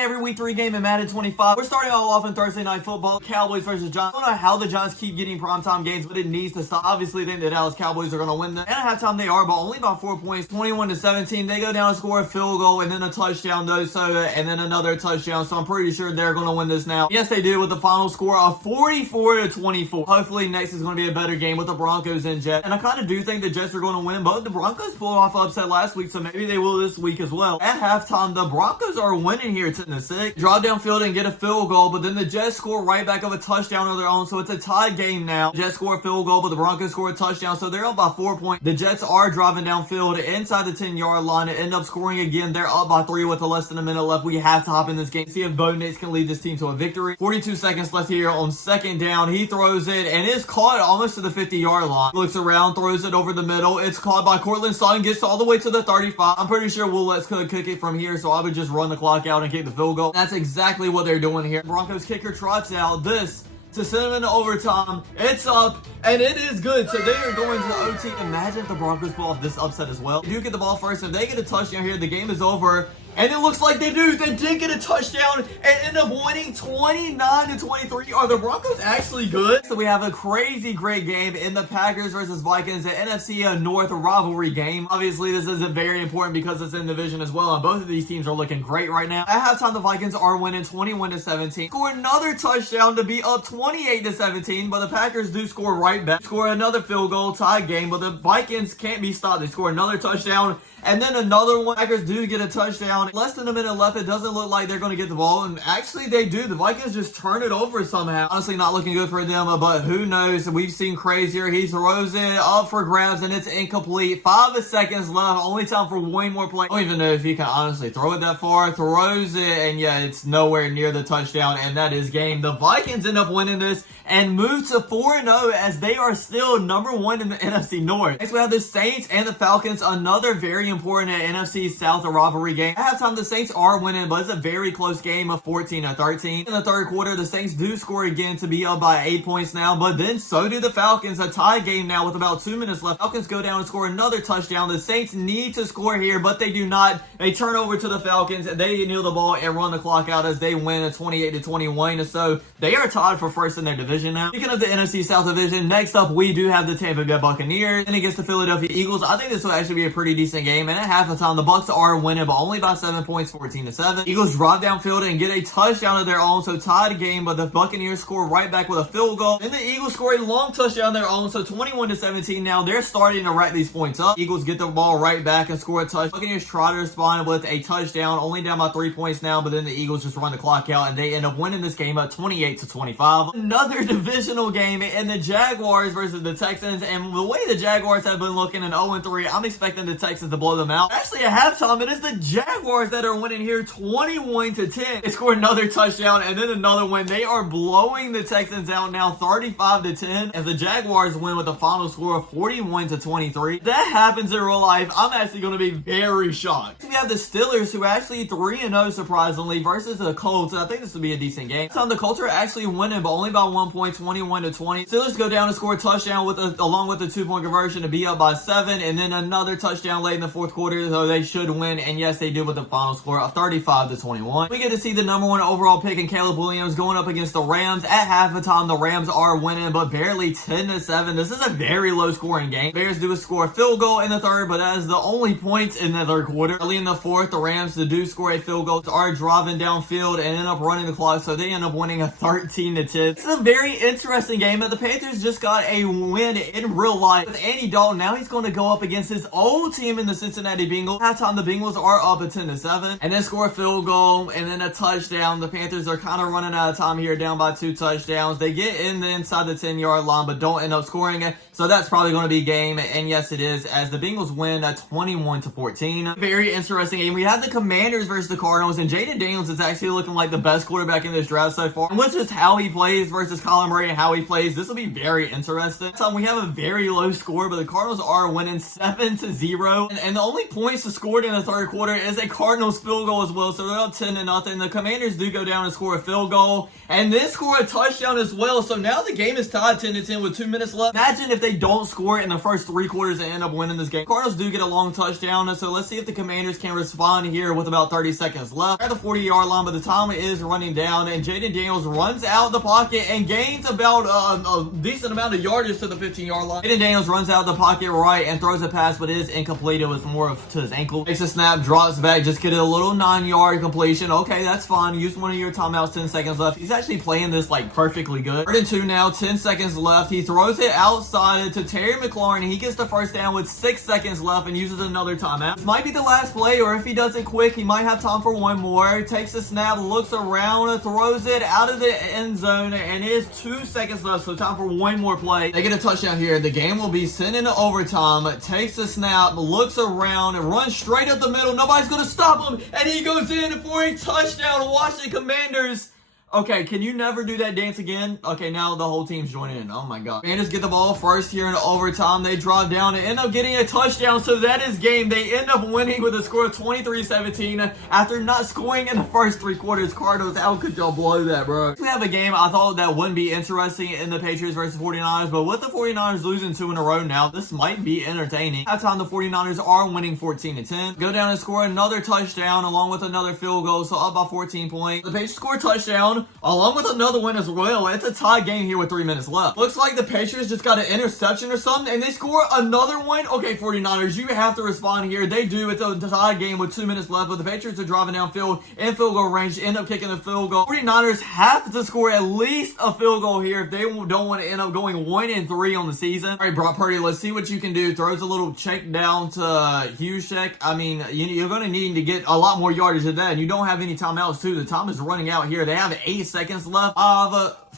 every week 3 game in Madden 25. We're starting all off in Thursday Night Football. Cowboys versus Giants. I don't know how the Giants keep getting primetime games, but it needs to stop. Obviously, think the Dallas Cowboys are going to win them. And at halftime, they are, but only by 4 points, 21-17. They go down and score a field goal, and then a touchdown, and then another touchdown. So I'm pretty sure they're going to win this now. Yes, they do with the final score of 44-24. Hopefully, next is going to be a better game with the Broncos and Jets. And I kind of do think the Jets are going to win, but the Broncos pulled off an upset last week, so maybe they will this week as well. At halftime, the Broncos are winning here 10-6. Draw downfield and get a field goal, but then the Jets score right back of a touchdown of their own, so it's a tie game now. Jets score a field goal, but the Broncos score a touchdown, so they're up by 4 points. The Jets are driving downfield inside the 10-yard line and end up scoring again. They're up by 3 with less than a minute left. We have to hop in this game, see if Bo Nix can lead this team to a victory. 42 seconds left here on second down. He throws it, and it's caught almost to the 50-yard line. Looks around, throws it over the middle. It's caught by Cortland Sutton, gets all the way to the 35. I'm pretty sure we'll let Cook kick it from here, so I would just run the clock out and kick the field goal. That's exactly what they're doing here. Broncos kicker trots out this to send them into overtime. It's up, and it is good. So they are going to OT. Imagine if the Broncos pull off this upset as well. They do get the ball first, and if they get a touchdown here, the game is over. And it looks like they do. They did get a touchdown and end up winning 29-23. Are the Broncos actually good? So we have a crazy great game in the Packers versus Vikings, the NFC North rivalry game. Obviously, this isn't very important because it's in division as well, and both of these teams are looking great right now. At halftime, the Vikings are winning 21-17. Score another touchdown to be up 28-17, but the Packers do score right back. Score another field goal, tie game, but the Vikings can't be stopped. They score another touchdown, and then another one. Packers do get a touchdown. Less than a minute left. It doesn't look like they're going to get the ball, and actually they do. The Vikings just turn it over somehow. Honestly, not looking good for them, but who knows? We've seen crazier. He throws it up for grabs, and it's incomplete. 5 seconds left. Only time for one more play. I don't even know if he can honestly throw it that far. Throws it, and yeah, it's nowhere near the touchdown, and that is game. The Vikings end up winning this and move to 4-0 as they are still number 1 in the NFC North. Next, we have the Saints and the Falcons, another very important NFC South rivalry game. At halftime, the Saints are winning, but it's a very close game of 14-13. In the third quarter, the Saints do score again to be up by 8 points now, but then so do the Falcons. A tie game now with about 2 minutes left. Falcons go down and score another touchdown. The Saints need to score here, but they do not. They turn over to the Falcons. They kneel the ball and run the clock out as they win at 28-21. So they are tied for first in their division now. Speaking of the NFC South division, next up we do have the Tampa Bay Buccaneers and against the Philadelphia Eagles. I think this will actually be a pretty decent game. And at halftime, the Bucs are winning, but only by 7 points, 14-7. Eagles drive downfield and get a touchdown of their own, so tied game, but the Buccaneers score right back with a field goal. Then the Eagles score a long touchdown of their own, so 21-17. Now they're starting to rack these points up. Eagles get the ball right back and score a touchdown. Buccaneers try to respond with a touchdown, only down by 3 points now, but then the Eagles just run the clock out and they end up winning this game at 28-25. Another divisional game in the Jaguars versus the Texans, and the way the Jaguars have been looking in 0-3, I'm expecting the Texans to blow them out. Actually, at halftime, it is the Jaguars that are winning here 21-10. They score another touchdown and then another one. They are blowing the Texans out now 35-10 as the Jaguars win with a final score of 41-23. If that happens in real life, I'm actually going to be very shocked. We have the Steelers, who are actually 3-0 surprisingly, versus the Colts. I think this will be a decent game. This time the Colts are actually winning, but only by 1 point, 21-20. Steelers go down and score a touchdown along with the 2-point conversion to be up by 7, and then another touchdown late in the fourth quarter, so they should win. And yes, they did with the final score of 35-21. We get to see the number 1 overall pick in Caleb Williams going up against the Rams. At halftime, the Rams are winning, but barely 10-7. This is a very low scoring game. Bears do score a field goal in the third, but that is the only points in the third quarter. Early in the fourth, the Rams do score a field goal, are driving downfield and end up running the clock, so they end up winning a 13-10. It's a very interesting game, and the Panthers just got a win in real life with Andy Dalton. Now he's going to go up against his old team in the Cincinnati Bengals. At halftime, the Bengals are up at 10-7, and then score a field goal and then a touchdown. The Panthers are kind of running out of time here, down by 2 touchdowns. They get inside the 10-yard line, but don't end up scoring it. So that's probably going to be game, and yes, it is, as the Bengals win at 21-14. Very interesting game. We have the Commanders versus the Cardinals, and Jaden Daniels is actually looking like the best quarterback in this draft so far. And with just how he plays versus Kyler Murray and how he plays, this will be very interesting. So we have a very low score, but the Cardinals are winning 7-0, and the only points scored in the third quarter is a Cardinals field goal as well, so they're up 10-0. The Commanders do go down and score a field goal, and then score a touchdown as well. So now the game is tied 10-10 with 2 minutes left. Imagine if they don't score in the first 3 quarters and end up winning this game. Cardinals do get a long touchdown, so let's see if the Commanders can respond here with about 30 seconds left. At the 40-yard line, but the time is running down, and Jaden Daniels runs out the pocket and gains about a decent amount of yardage to the 15-yard line. Jaden Daniels runs out the pocket right and throws a pass, but it is incomplete. It was more of to his ankle. Takes a snap, drops back, just get a little 9-yard completion. Okay, that's fine. Use one of your timeouts, 10 seconds left. He's actually playing this like perfectly good. 3rd and 2 now, 10 seconds left. He throws it outside to Terry McLaurin. He gets the first down with 6 seconds left and uses another timeout. This might be the last play, or if he does it quick, he might have time for one more. Takes a snap, looks around, throws it out of the end zone, and it is 2 seconds left, so time for one more play. They get a touchdown here. The game will be sent into overtime. Takes a snap, looks around, and runs straight up the middle. Nobody's going to stop him, and he goes in for a touchdown. Washington Commanders. Okay, can you never do that dance again? Okay, now the whole team's joining in. Oh my god. Commanders get the ball first here in overtime. They drive down and end up getting a touchdown. So that is game. They end up winning with a score of 23-17 after not scoring in the first 3 quarters. Cardinals, how could y'all blow that, bro? We have a game I thought that wouldn't be interesting in the Patriots versus 49ers, but with the 49ers losing 2 in a row now, this might be entertaining. At time, the 49ers are winning 14-10. Go down and score another touchdown along with another field goal, so up by 14 points. The Patriots score a touchdown along with another win as well. It's a tie game here with 3 minutes left. Looks like the Patriots just got an interception or something, and they score another one. Okay, 49ers, you have to respond here. They do. It's a tie game with 2 minutes left, but the Patriots are driving downfield in field goal range, end up kicking the field goal. 49ers have to score at least a field goal here if they don't want to end up going 1-3 on the season. All right, Brock Purdy, let's see what you can do. Throws a little check down to Hughes. I mean, you're going to need to get a lot more yardage than that, and you don't have any timeouts too. The time is running out here. They have 8 seconds left.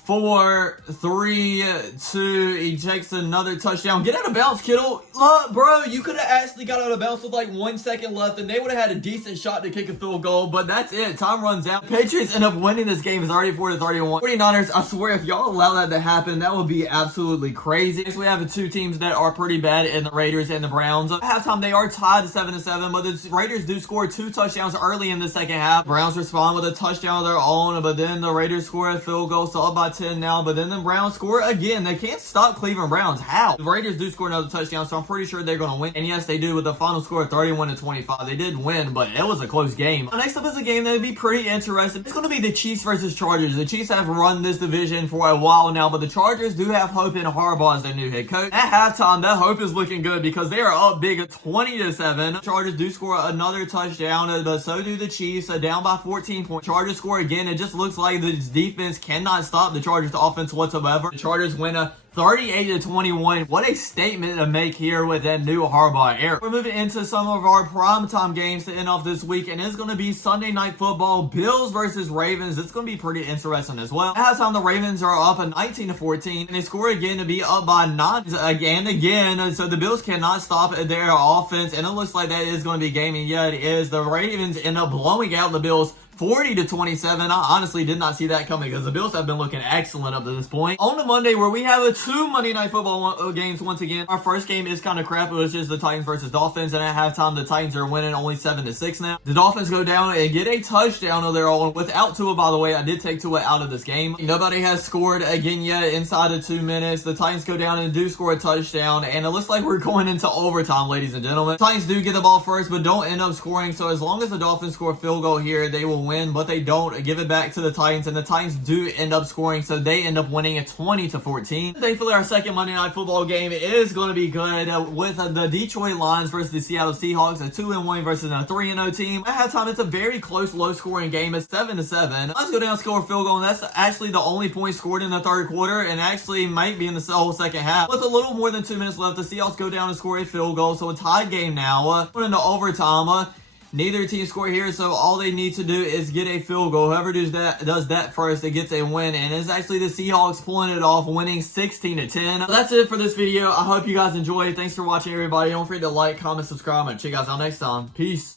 4, 3, 2. He takes another touchdown. Get out of bounds, Kittle. Look, bro, you could have actually got out of bounds with like 1 second left, and they would have had a decent shot to kick a field goal, but that's it. Time runs out. Patriots end up winning this game 34-31. 49ers, I swear, if y'all allow that to happen, that would be absolutely crazy. So we have the 2 teams that are pretty bad in the Raiders and the Browns. At halftime, they are tied 7-7, but the Raiders do score 2 touchdowns early in the second half. Browns respond with a touchdown of their own, but then the Raiders score a field goal, so up by 10 now, but then the Browns score again. They can't stop Cleveland Browns. How? The Raiders do score another touchdown, so I'm pretty sure they're going to win. And yes, they do with the final score of 31-25. They did win, but it was a close game. Next up is a game that would be pretty interesting. It's going to be the Chiefs versus Chargers. The Chiefs have run this division for a while now, but the Chargers do have hope in Harbaugh as their new head coach. At halftime, that hope is looking good because they are up big at 20-7. Chargers do score another touchdown, but so do the Chiefs, down by 14 points. Chargers score again. It just looks like this defense cannot stop the Chargers offense whatsoever. The Chargers win a 38-21. What a statement to make here with that new Harbaugh era. We're moving into some of our primetime games to end off this week, and it's going to be Sunday Night Football, Bills versus Ravens. It's going to be pretty interesting as well. At halftime, the Ravens are up 19-14, and they score again to be up by 9 again. So the Bills cannot stop their offense, and it looks like that is going to be gaming. Yeah, it is. The Ravens end up blowing out the Bills 40-27. I honestly did not see that coming because the Bills have been looking excellent up to this point. On a Monday where we have 2 Monday Night Football games once again. Our first game is kind of crap. It was just the Titans versus Dolphins, and at halftime the Titans are winning only 7-6 now. The Dolphins go down and get a touchdown of their own without Tua, by the way. I did take Tua out of this game. Nobody has scored again yet inside of 2 minutes. The Titans go down and do score a touchdown, and it looks like we're going into overtime, ladies and gentlemen. The Titans do get the ball first, but don't end up scoring, so as long as the Dolphins score a field goal here, they will win, but they don't give it back to the Titans, and the Titans do end up scoring, so they end up winning at 20-14. Thankfully, our second Monday Night Football game is going to be good with the Detroit Lions versus the Seattle Seahawks, a 2-1 versus a 3-0 team. At halftime, it's a very close, low-scoring game. It's 7-7. Let's go down and score a field goal, and that's actually the only point scored in the third quarter, and actually might be in the whole second half. With a little more than 2 minutes left, the Seahawks go down and score a field goal, so a tied game now. Going into overtime. Neither team score here, so all they need to do is get a field goal. Whoever does that first, it gets a win, and it's actually the Seahawks pulling it off, winning 16-10. So that's it for this video. I hope you guys enjoyed. Thanks for watching, everybody. Don't forget to like, comment, subscribe, and check you guys out next time. Peace.